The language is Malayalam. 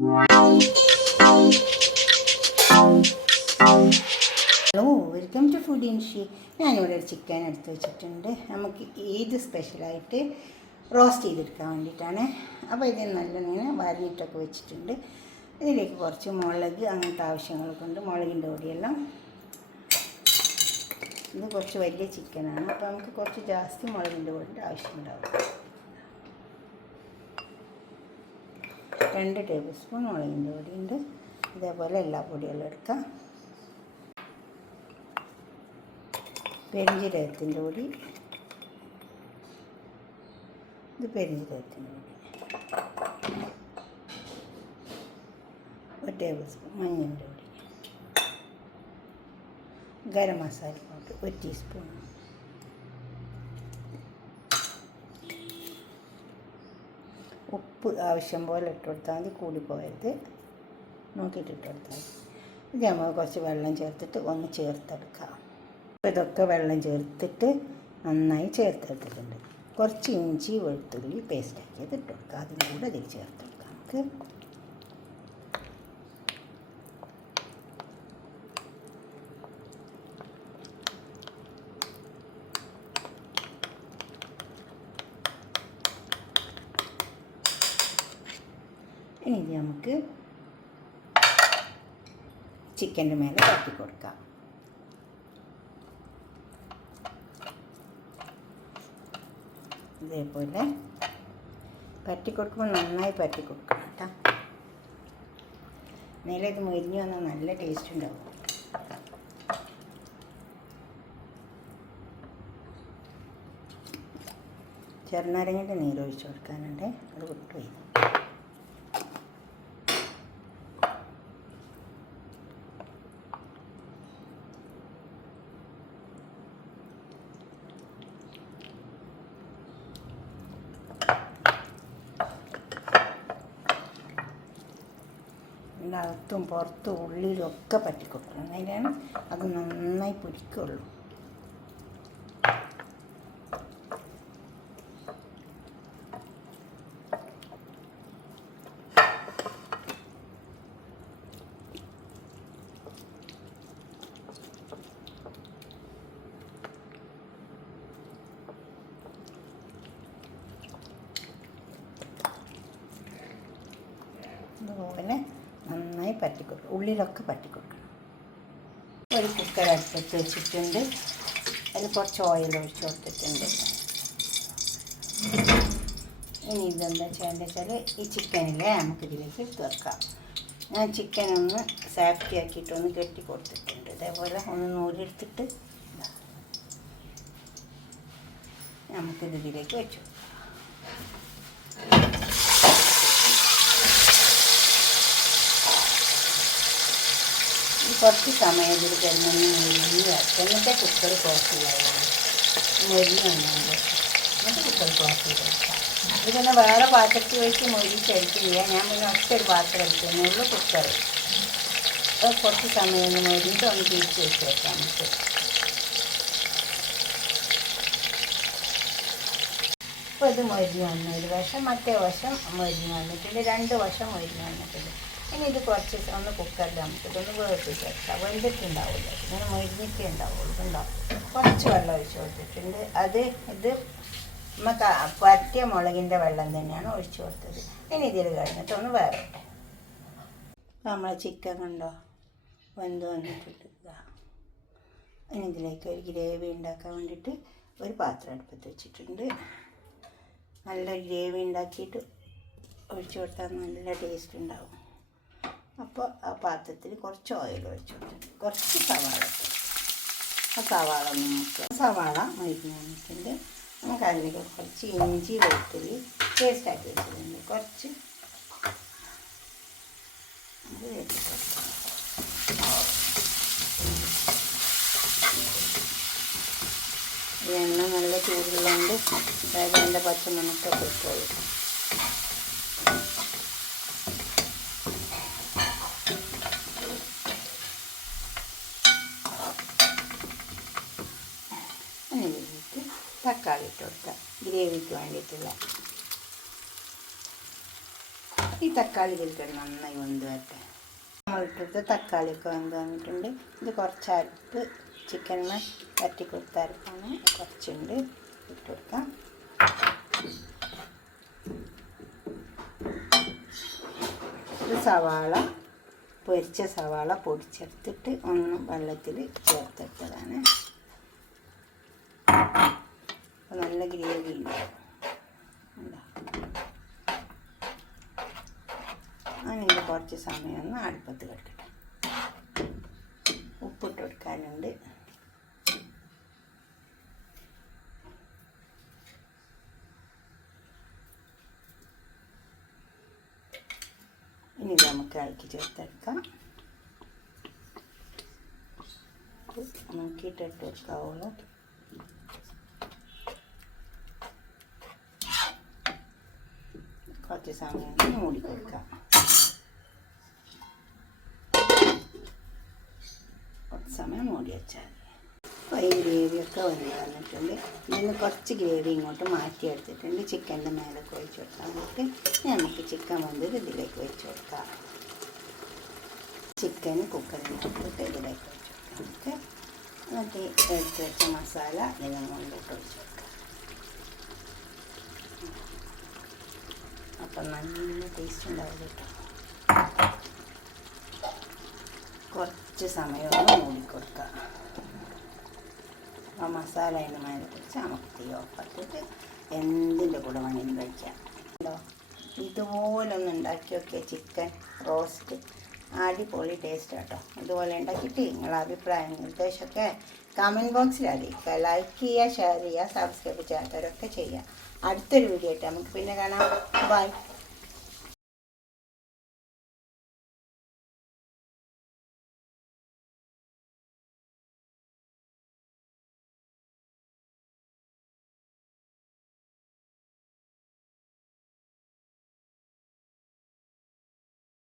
ഹലോ, വെൽക്കം ടു ഫുഡ് ഇൻഷി. ഞാനിവിടെ ഒരു ചിക്കൻ എടുത്ത് വെച്ചിട്ടുണ്ട്. നമുക്ക് ഈദ് സ്പെഷ്യലായിട്ട് റോസ്റ്റ് ചെയ്തെടുക്കാൻ വേണ്ടിയിട്ടാണ്. അപ്പോൾ ഇത് നല്ല ഇങ്ങനെ വരഞ്ഞിട്ടൊക്കെ വെച്ചിട്ടുണ്ട്. ഇതിലേക്ക് കുറച്ച് മുളക് അങ്ങനത്തെ ആവശ്യങ്ങളൊക്കെ ഉണ്ട്. മുളകിൻ്റെ പൊടിയെല്ലാം. ഇത് കുറച്ച് വലിയ ചിക്കനാണ്, അപ്പോൾ നമുക്ക് കുറച്ച് ജാസ്തി മുളകിൻ്റെ പൊടിയുടെ ആവശ്യമുണ്ടാവും. 2 ടേബിൾ സ്പൂൺ മുളകിൻ്റെ പൊടിയുണ്ട്. ഇതേപോലെ എല്ലാ പൊടികളും എടുക്കാം. പെരിഞ്ജീരകത്തിൻ്റെ പൊടി, ഇത് പെരിഞ്ജീരകത്തിൻ്റെ പൊടി, 1 ടേബിൾ സ്പൂൺ മഞ്ഞളിൻ്റെ പൊടി, ഗരം മസാല പൗഡർ 1 ടീസ്പൂൺ, ഉപ്പ് ആവശ്യം പോലെ ഇട്ട് കൊടുത്താൽ മതി, കൂടി പോയത് നോക്കിയിട്ട് ഇട്ട് കൊടുത്താൽ മതി. ഇത് നമ്മൾ കുറച്ച് വെള്ളം ചേർത്തിട്ട് ഒന്ന് ചേർത്തെടുക്കാം. ഇതൊക്കെ വെള്ളം ചേർത്തിട്ട് നന്നായി ചേർത്തെടുത്തിട്ടുണ്ട്. കുറച്ച് ഇഞ്ചി വെളുത്തുള്ളി പേസ്റ്റാക്കിയത് ഇട്ട് കൊടുക്കുക. അതും കൂടെ അതിൽ ചേർത്തെടുക്കാം. നമുക്ക് ഇനി ഇത് നമുക്ക് ചിക്കൻ്റെ മേലെ തട്ടി കൊടുക്കാം. ഇതേപോലെ പറ്റി കൊടുക്കുമ്പോൾ നന്നായി പറ്റി കൊടുക്കണം കേട്ടോ. നേരെ ഇത് മുരിഞ്ഞ് വന്നാൽ നല്ല ടേസ്റ്റ് ഉണ്ടാവും. ചെറുനാരങ്ങയുടെ നീരൊഴിച്ച് കൊടുക്കാനുണ്ട്, അത് വിട്ടുപോയി. അകത്തും പുറത്തും ഉള്ളിലൊക്കെ പറ്റി കൊടുക്കണം. അതിനാണ് അത് നന്നായി പിടിക്കുള്ളൂ. അതുപോലെ നന്നായി പറ്റിക്കൊടുക്കണം, ഉള്ളിലൊക്കെ പറ്റിക്കൊടുക്കണം. ഒരു കുക്കർ അടുപ്പത്ത് വെച്ചിട്ടുണ്ട്. അതിൽ കുറച്ച് ഓയിൽ ഒഴിച്ച് കൊടുത്തിട്ടുണ്ട്. ഇനി ഇതെന്താ ചെയ്യേണ്ടത് വെച്ചാൽ ഈ ചിക്കനിലെ നമുക്കിതിലേക്ക് ഇട്ട് വെക്കാം. ഞാൻ ചിക്കൻ ഒന്ന് സേഫ്റ്റി ആക്കിയിട്ടൊന്ന് കെട്ടി കൊടുത്തിട്ടുണ്ട്. ഇതേപോലെ ഒന്ന് നൂലെടുത്തിട്ട് നമുക്കിതിലേക്ക് വെച്ചു. കുറച്ച് സമയം ഇതിൽ കിടന്നൊന്ന് മൊരിഞ്ഞ് വരട്ടെ. എന്നിട്ട് കുക്കർ ക്ലോസ് ചെയ്യാവുള്ളൂ. മൊരിഞ്ഞ് വന്നുകൊണ്ട് എന്നിട്ട് കുക്കർ ക്ലോസ് ചെയ്ത് വെക്കാം. ഇത് പിന്നെ വേറെ പാത്രത്തിൽ വെച്ച് മൊരിച്ചെടുക്കില്ല. ഞാൻ പിന്നെ ഒറ്റ ഒരു പാത്രം എടുക്കുന്നുള്ളൂ കുക്കർ. അത് കുറച്ച് സമയം ഒന്ന് മൊരിഞ്ഞിട്ട് ഒന്ന് തിരിച്ച് വെച്ച് വെക്കാം നമുക്ക്. ഇപ്പോൾ ഇത് മൊരിഞ്ഞ് വന്നു. ഒരു വശം മറ്റേ വശം മൊരിഞ്ഞ് വന്നിട്ടുണ്ട്. 2 വശം മൊരിഞ്ഞ് വന്നിട്ടുണ്ട്. ഇനി ഇത് കുറച്ച് ഒന്ന് കുക്കറിൽ നമുക്കിതൊന്ന് വേർപ്പിച്ചെടുക്കാം. വെന്തിട്ടുണ്ടാവില്ല, ഇങ്ങനെ മൊരിഞ്ഞിട്ടേ ഉണ്ടാവുള്ളൂ. ഉണ്ടാവും. കുറച്ച് വെള്ളം ഒഴിച്ച് കൊടുത്തിട്ടുണ്ട്. ഇത് നമുക്ക് പറ്റിയ മുളകിൻ്റെ വെള്ളം തന്നെയാണ് ഒഴിച്ച് കൊടുത്തത്. ഇനി ഇതിൽ കഴിഞ്ഞിട്ടൊന്ന് വേറെ നമ്മളെ ചിക്കൻ കണ്ടോ വെന്ത് വന്നിട്ടുണ്ട്. ഇനി ഇതിലേക്ക് ഒരു ഗ്രേവി ഉണ്ടാക്കാൻ വേണ്ടിയിട്ട് ഒരു പാത്രം അടുപ്പത്ത് വെച്ചിട്ടുണ്ട്. നല്ല ഗ്രേവി ഉണ്ടാക്കിയിട്ട് ഒഴിച്ച് കൊടുത്താൽ നല്ല ടേസ്റ്റ് ഉണ്ടാവും. അപ്പോൾ ആ പാത്രത്തിൽ കുറച്ച് ഓയിൽ ഒഴിച്ച് കൊടുത്തിട്ട് കുറച്ച് സവാള, ആ സവാള നമുക്ക് സവാള മരിഞ്ഞ് വന്നിട്ടുണ്ട്. നമുക്ക് അതിലേക്ക് കുറച്ച് ഇഞ്ചി വെളുത്തുള്ളി പേസ്റ്റാക്കി വെച്ചിട്ടുണ്ട്. കുറച്ച് നമുക്ക് വേണ്ടി കൊടുക്കാം. എണ്ണ നല്ല ചൂടുള്ളതുകൊണ്ട് അതായത് അതിൻ്റെ പച്ചമണൊക്കെ കിട്ടുള്ളൂ. തക്കാളി ഇട്ട് കൊടുക്കാം ഗ്രേവിക്ക് വേണ്ടിയിട്ടുള്ള. ഈ തക്കാളി ഇതിലിട്ട് നന്നായി വെന്ത് വരട്ടെ. നമ്മളിട്ടിട്ട് തക്കാളിയൊക്കെ വെന്ത് വന്നിട്ടുണ്ട്. ഇത് കുറച്ച് അരപ്പ് ചിക്കനിന് വരട്ടി കൊടുത്ത അരപ്പാണ്, കുറച്ചുണ്ട് ഇട്ട് കൊടുക്കാം. ഒരു സവാള, പൊരിച്ച സവാള പൊടിച്ചെടുത്തിട്ട് ഒന്ന് വെള്ളത്തിൽ ചേർത്തെടുത്തതാണ്. നല്ല ഗ്രേവി ഉണ്ട്. അങ്ങനെ കുറച്ച് സമയം ഒന്ന് അടുപ്പത്ത് കിടക്കട്ടെ. ഉപ്പിട്ട് കൊടുക്കാനുണ്ട്. ഇനി ഇത് നമുക്ക് ഇളക്കി ചേർത്തെടുക്കാം. നോക്കിയിട്ടിട്ട് കൊടുക്കാവുള്ളൂ. കുറച്ച് സമയം മൂടി കൊടുക്കാം. കുറച്ച് സമയം മൂടി വെച്ചാൽ അപ്പോൾ ഈ ഗ്രേവിയൊക്കെ വന്ന് വന്നിട്ടുണ്ട്. ഇതിന് കുറച്ച് ഗ്രേവി ഇങ്ങോട്ട് മാറ്റിയെടുത്തിട്ടുണ്ട്. ചിക്കൻ്റെ മേലേക്ക് ഒഴിച്ച് കൊടുക്കാൻ വേണ്ടിയിട്ട് നമുക്ക് ചിക്കൻ വന്നത് ഇതിലേക്ക് വെച്ച് കൊടുക്കാം. ചിക്കൻ കുക്കറിൽ ഇട്ടിട്ട് ഇതിലേക്ക് വെച്ച് കൊടുക്കാം. നമുക്ക് എന്നിട്ട് എടുത്ത് വെച്ച മസാല ഇതിനെ കൊണ്ടിട്ട് ഒഴിച്ച് കൊടുക്കാം. അപ്പം നല്ല ടേസ്റ്റ് ഉണ്ടാവും കേട്ടോ. കുറച്ച് സമയം ഒന്ന് മൂടിക്കൊടുക്കുക. ആ മസാല അതിൻ്റെ മേലെ പിടിച്ച് നമുക്ക് തീ ഓഫാക്കിയിട്ട് എന്തിൻ്റെ കൂടെ വേണമെങ്കിലും കഴിക്കാം കേട്ടോ. ഇതുപോലെ ഒന്ന് ഉണ്ടാക്കി നോക്കിയ ചിക്കൻ റോസ്റ്റ് അടിപൊളി ടേസ്റ്റ് കേട്ടോ. ഇതുപോലെ ഉണ്ടാക്കിയിട്ട് നിങ്ങളുടെ അഭിപ്രായം നിർദ്ദേശമൊക്കെ കമൻറ്റ് ബോക്സിൽ അറിയിക്കുക. ലൈക്ക് ചെയ്യുക, ഷെയർ ചെയ്യുക, സബ്സ്ക്രൈബ് ചെയ്യാത്തവരൊക്കെ ചെയ്യുക. അടുത്തൊരു വീഡിയോ ആയിട്ട് നമുക്ക് പിന്നെ കാണാം. ബൈ.